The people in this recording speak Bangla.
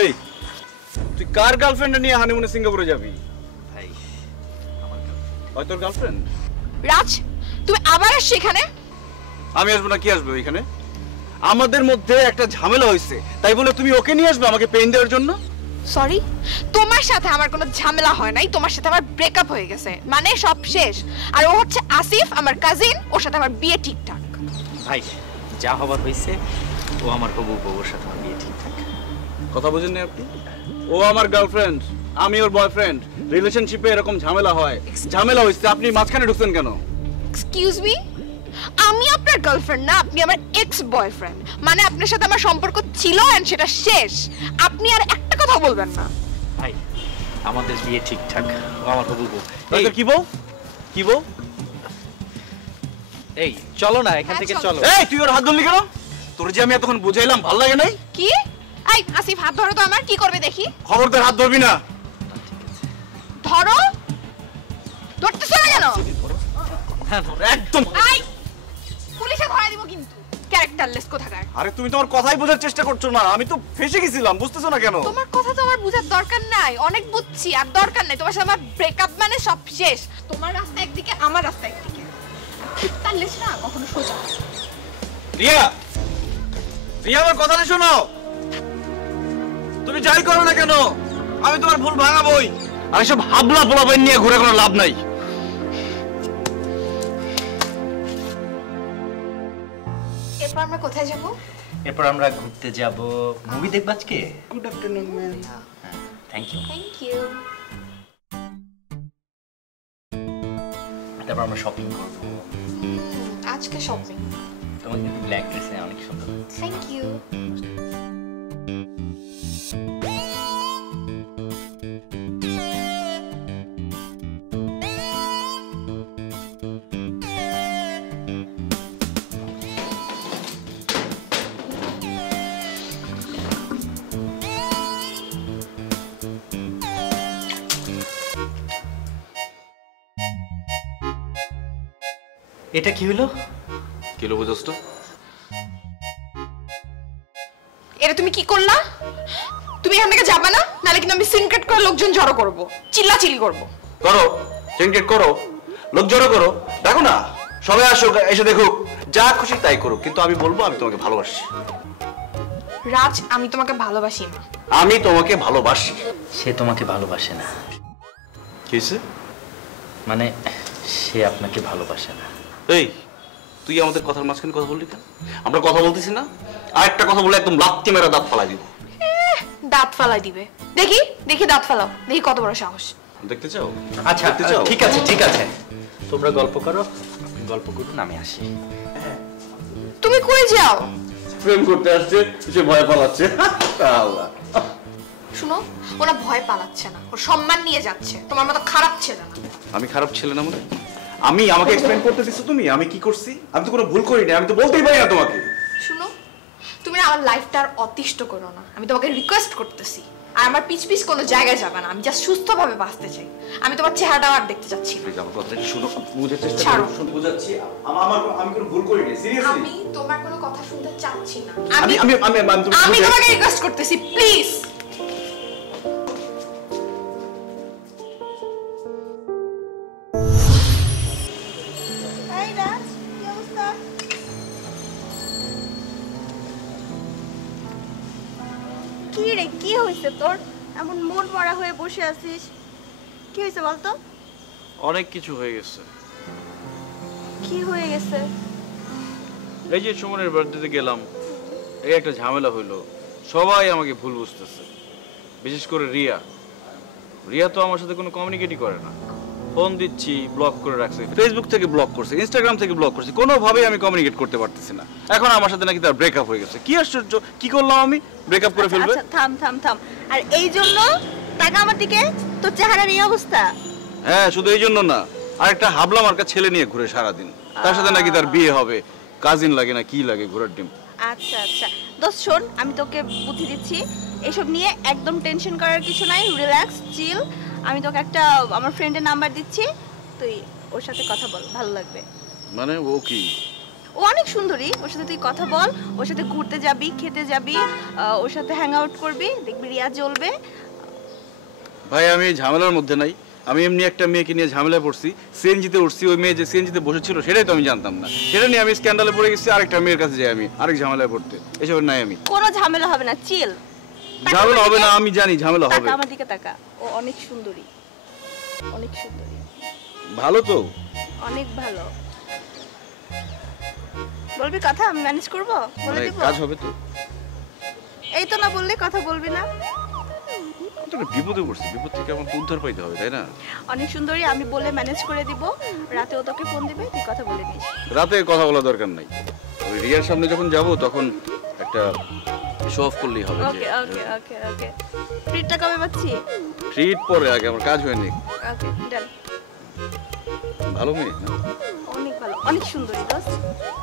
এই তুই কার গার্লফ্রেন্ড নিয়ে হানিমুনে সিঙ্গাপুরে যাবি? ভাই আমার হয় তোর গার্লফ্রেন্ড? রাজ তুমি আবার আসছো এখানে? আমি আসবো না, কি আসবে এখানে? আমাদের মধ্যে একটা ঝামেলা হয়েছে, তাই বলে তুমি ওকে নিয়ে আসবে আমাকে পেইন দেওয়ার জন্য? সরি, তোমার সাথে আমার কোনো ঝামেলা হয় নাই, তোমার সাথে আমার ব্রেকআপ হয়ে গেছে, মানে সব শেষ। আর ও হচ্ছে আসিফ, আমার কাজিন, ওর সাথে আমার বিয়ে ঠিকঠাক। ভাই যা হবার হয়েছে, ও আমার হবু বউর সাথে আমার বিয়ে ঠিকঠাক। কথা বুঝেন না আপনি? ও আমার গার্লফ্রেন্ড, আমি ওর বয়ফ্রেন্ড। রিলেশনশিপে এরকম ঝামেলা হয়, ঝামেলা হয়েছে, আপনি মাঝখানে ঢুকছেন কেন? এক্সকিউজ মি, আমি আপনার গার্লফ্রেন্ড না, আপনি আমার এক্স বয়ফ্রেন্ড। মানে আপনার সাথে আমার সম্পর্ক ছিল এন্ড সেটা শেষ। আপনি আর একটা কথা বলবেন না। ভাই আমাদের বিয়ে ঠিকঠাক, ও আমার হবু বউ। এই কি বউ? কি বউ? এই চলো না এখান থেকে চলো। এই তুই ওর হাত ধরলি কেন? তোর যে আমি এতক্ষণ বুঝাইলাম, ভালো লাগে নাই? কি? এই আসিফ হাত ধরো তো আমার, কি করবে দেখি। খবরদার হাত ধরবি না। ধরো। ধরতেছ না কেন? একদম। এই পুলিশে ধরে দিব কিন্তু, ক্যারেক্টারলেস কোথাকার। আরে তুমি তোমার কথাই বোঝার চেষ্টা করছো না, আমি তো ফেসে গেছিলাম, বুঝতেছো না কেন? তোমার কথা তো আমার বুঝার দরকার নাই, অনেক বুঝছি, আর দরকার নাই। তোমার সাথে আমার ব্রেকআপ মানে সব শেষ। তোমার রাস্তা একদিকে, আমার রাস্তা একদিকে। ক্যারেক্টারলেস না কখনো সোজা। রিয়া, রিয়া আমার কথাটা শোনো। তুমি যাই করো না কেন, আমি তোমার ভুল ভাঙাবই। আর এসব হাবলা পোলাপাইন নিয়ে ঘুরে কোনো লাভ নাই। এরপর আমরা কোথায় যাব? এরপর আমরা ঘুরতে যাব, মুভি দেখব আজকে। Good afternoon ma'am. Thank you. Thank you. তারপর আমরা শপিং করব। আজকে শপিং। তোমার কিন্তু ব্ল্যাক ড্রেসে অনেক সুন্দর। Thank you. এটা কি হলো? কিলো বুঝছটা? এটা তুমি কি করলা? তুমি এখান থেকে যাবে না, নালে কিন্তু আমি সিনক্রেট করে লোকজন জড়ো করব, চিল্লাচিল্লি করব। করো, সিনক্রেট করো, লোক জড়ো করো, দেখো না সবাই আসো, এসে দেখো, যা খুশি তাই করো, কিন্তু আমি বলবো আমি তোমাকে ভালোবাসি। রাজ, আমি তোমাকে ভালোবাসি না। আমি তোমাকে ভালোবাসি। সে তোমাকে ভালোবাসে না। কি হয়েছে? মানে সে আপনাকে ভালোবাসে না। এই তুই আমাদের কথার মাঝখানে কথা বললি কেন? আমরা কথা বলতেছি না? আরেকটা কথা বলে একদম লাত্তি মেরে দাঁত ফালাই দিব। দাঁত ফালাই দিবে? দেখি দেখি, দাঁত ফালাও দেখি, কত বড় সাহস। দেখতে চাও? আচ্ছা দেখতে চাও? ঠিক আছে ঠিক আছে, তোমরা গল্প করো, গল্প করুন, আমি আসি। তুমি কই যাও? প্রেম করতে আসছে, সে ভয় পালাচ্ছে। আল্লাহ। শুনো, ওরা ভয় পালাচ্ছে না, ওর সম্মান নিয়ে যাচ্ছে। তোমার মতো খারাপ ছেলে না। আমি খারাপ ছেলে না মানে? আমি আমাকে এক্সপ্লেইন করতে দিছো তুমি? আমি কি করছি? আমি তো কোনো ভুল করিনি, আমি তো বলতেই পারি না তোমাকে। শুনো, তুমি আমার লাইফটা আর অতিষ্ঠ করো না, আমি তোমাকে রিকোয়েস্ট করতেছি। আর আমার পিছ পিছ কোনো জায়গায় যাবে না, আমি জাস্ট সুস্থভাবে বাঁচতে চাই। আমি তোমার চেহারাটাও আর দেখতে চাচ্ছি না। প্লিজ আমার কথাটা শুনো, বুঝার চেষ্টা ছাড়ো। করো। শুন, বুঝাচ্ছি, আমি কোনো ভুল করিনি, সিরিয়াসলি। আমি তোমার কোনো কথা শুনতে চাচ্ছি না। আমি আমি আমি আমি আমি তোমাকে রিকোয়েস্ট করতেছি, প্লিজ। কি রে, কি হয়েছে তোর? এমন মন মরা হয়ে বসে আছিস, কি হয়েছে বলতো? অনেক কিছু হয়ে গেছে। কি হয়ে গেছে? এই যে সুমনের বার্থডেতে গেলাম, এই একটা ঝামেলা হইলো, সবাই আমাকে ভুল বুঝতেছে, বিশেষ করে রিয়া। রিয়া তো আমার সাথে কোনো কমিউনিকেটই করে না, ফোন দিচ্ছি ব্লক করে রাখছে, ফেসবুক থেকে ব্লক করছে, ইনস্টাগ্রাম থেকে ব্লক করছে, কোনোভাবেই আমি কমিউনিকেট করতে পারতেছি না। এখন আমার সাথে নাকি তার ব্রেকআপ হয়ে গেছে। কি আশ্চর্য, কি করলাম আমি? ব্রেকআপ করে ফেলবে? আচ্ছা থাম থাম থাম, আর এই জন্য টাকা আমার দিকে তোর চেহারার এই অবস্থা? হ্যাঁ, শুধু এই জন্য না, আরেকটা হাবলা মার্কা ছেলে নিয়ে ঘুরে সারাদিন, তার সাথে নাকি তার বিয়ে হবে, কাজিন লাগে না কি লাগে, ঘোড়ার ডিম। আচ্ছা আচ্ছা দোস্ত শোন, আমি তোকে বুদ্ধি দিচ্ছি, এসব নিয়ে একদম টেনশন করার কিছু নাই, রিল্যাক্স চিল। আমি তোকে একটা আমার ফ্রেন্ডের নাম্বার দিচ্ছি, তুই ওর সাথে কথা বল, ভালো লাগবে। মানে ও কি? ও ও অনেক সুন্দরী, ওর সাথে তুই কথা বল, ওর সাথে ঘুরতে যাবি, খেতে যাবি, ওর সাথে হ্যাং আউট করবি, দেখবি রিয়া জ্বলবে। ভাই আমি এই ঝামেলার মধ্যে নাই, আমি এমনি একটা মেয়েকে নিয়ে ঝামেলায় পড়ছি, সিএনজিতে উঠছি, ওই মেয়ে যে সিএনজিতে বসেছিল সেটাই তো আমি জানতাম না, সেটা নিয়ে আমি স্ক্যান্ডালে পড়ে গেছি, আরেকটা মেয়ের কাছে যাই আমি আরেক ঝামেলায় পড়তে, এসব নাই আমি। কোনো ঝামেলা হবে না, চিল। ঝামেলা হবে না আমি জানি, ঝামেলা হবে। তাকা আমার দিকে তাকা, ও অনেক সুন্দরী, অনেক সুন্দরী, ভালো তো, অনেক ভালো। বলবি কথা, আমি ম্যানেজ করব, বলে দিব। কাজ হবে তো। এই তো না বললে কথা বলবি না। আমি তো একটা বিপদে পড়ছি, বিপদ থেকে আমার তো উদ্ধার পাইতে হবে, তাই না? অনেক সুন্দরী, আমি বলে ম্যানেজ করে দিব। রাতে ও তোকে ফোন দিবে, তুই কথা বলে নিস। রাতে কথা বলা দরকার নাই, ওই রিয়ার সামনে যখন যাব তখন একটা শো অফ করলেই হবে। ওকে ওকে ওকে ওকে। ট্রিটটা কবে পাচ্ছি? ট্রিট পরে, আগে আমার কাজ হয়নি। ওকে ডান। ভালো মেয়ে না? অনেক ভালো, অনেক সুন্দরী দোস্ত।